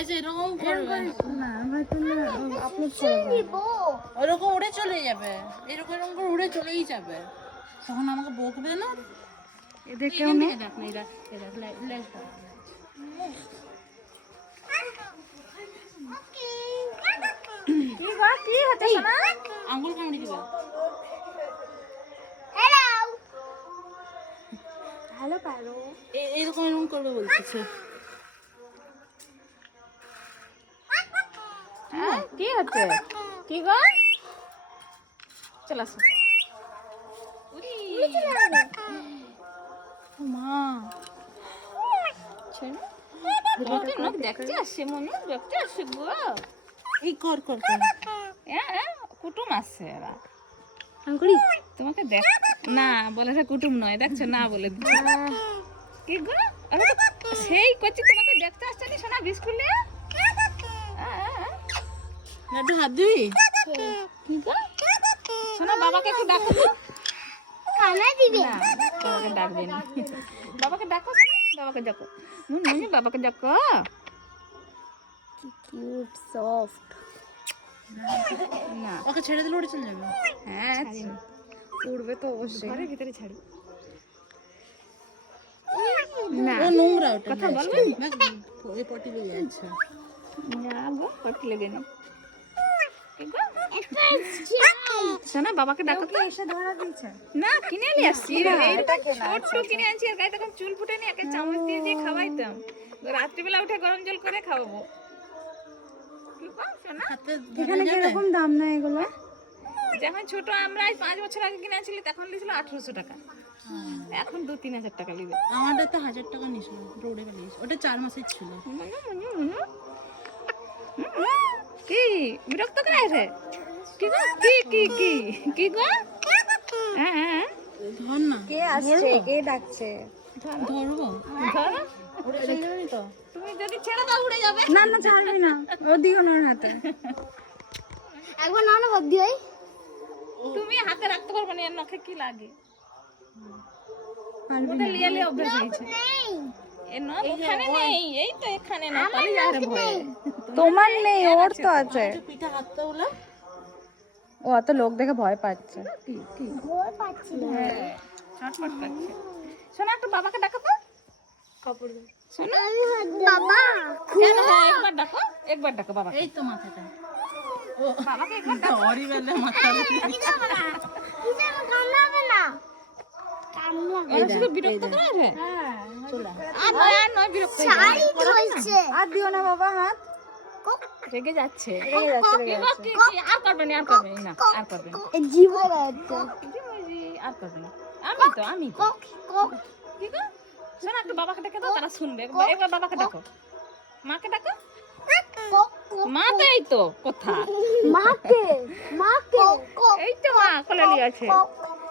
এই যে এরকম করবে না হয়তো না আপলোড করে দেবো। ওরকম উড়ে চলে যাবে, এরকম এরকম করে উড়ে চলেই যাবে, তখন আমাকে বকবে না। এদের কেউ এখান নেই। থেকে দেখ না, এরা এরা লেজটা কি গো কি হচ্ছে সোনা? আঙ্গুল কামড়ে দিবে। হ্যালো প্যারো। এরকম এরকম করবে বলতেছে। হ্যাঁ কি হচ্ছে? কি গো? চলে আসো। মা দেখতে আসছে মনে দেখতে আসছে গো। এই কর কর কর। কুটুম আসছে এরা। তোমাকে দেখ না বলে কুটুম নয়, দেখছো না বলে দিচ্ছে। কি গো আরে তো সেই করছি তোমাকে দেখতে আসছে না সোনা বিস্কুট নিয়ে। লাড্ডু হাত দিবি? কি গো সোনা বাবাকে একটু ডাকো তো। কানা দিবে না, বাবাকে ডাকবে না। বাবাকে ডাকো সোনা, বাবাকে ডাকো। মুনি বাবাকে ডাকো। কি কিউট সফট। না ওকে ছেড়ে দিলে উড়ে চলে যাবে। হ্যাঁ উড়বে তো অবশ্যই। ঘরের ভিতরে ছাড়ি না। ও নোংরা, ওটা কথা বলবে ওই পটি লেগে যাচ্ছে। না গো পটি লেগে না। শোনা বাবাকে ডাকো তো। এসে ধরা দিয়েছে না, কিনে নিয়ে আসছি। এইটা ছোট্ট কিনে আনছি, আর গায়ে তখন চুল ফুটে নি, একটা চামচ দিয়ে দিয়ে খাওয়াইতাম। রাত্রিবেলা উঠে গরম জল করে খাওয়াবো। হাতে এখানে কিরকম দাম না এগুলো? যখন ছোট আমরা 5 বছর আগে কিনে আনছিলি তখন লিছিল 1800 টাকা, এখন 2-3 হাজার টাকা লিবে। আমাদের তো 1000 টাকা নিছিল, রোডে গেলিস। ওটা 4 মাসের ছিল। কি বিরক্ত করে রে? কি গো কি কি কি কি গো? হ্যাঁ ধর না। কে আসছে? কে ডাকছে? ধরবো। ধর। উড়ে চলে যাবে তো। তুমি যদি ছেড়ে দাও উড়ে যাবে। না না ছাড়বি না, ও দিও না হাতে। একবার না না বাদ দিই। তুমি হাতে রাখতে পারবে না, এর নখে কি লাগে? পারবি না। লিয়ে লিয়ে অভ্যাস হয়েছে। এর নখ এখানে নেই, এই তো এখানে না, পালি যাবে ভয়ে। তোমার নেই, ওর তো আছে। পিঠে হাতটা উলা। ও অত লোক দেখে ভয় পাচ্ছে। কি কি ভয় পাচ্ছে না, ছটফট করছে। শোনা একটু বাবাকে ডাকো তো। কাপড় দাও শোনা বাবা। কেন একবার ডাকো, একবার ডাকো বাবা। এই তো মাথাটা। ও বাবাকে একবার ডাকো। ধরি বেলে মাথা। কামড়াবে না, কামড়াবে। এরা শুধু বিরক্ত করে রে। হ্যাঁ চলে আর নয় বিরক্ত শাড়ি ধরছে। আর দিও না বাবা হাত, রেগে যাচ্ছে রেগে যাচ্ছে। আর করবে না, আর করবে না, আর করবে না। জীবন আছে আর করবে না। আমি তো কি গো শোনা একটু বাবাকে ডেকে দাও, তারা শুনবে। একবার বাবাকে ডাকো, মাকে ডাকো। মা তো এই তো কথা, মাকে মাকে এই তো মা কোলালি আছে।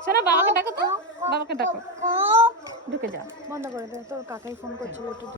শোনা বাবাকে ডাকো তো, বাবাকে ডাকো। ঢুকে যা, বন্ধ করে দে, তোর কাকাই ফোন করছিল একটু।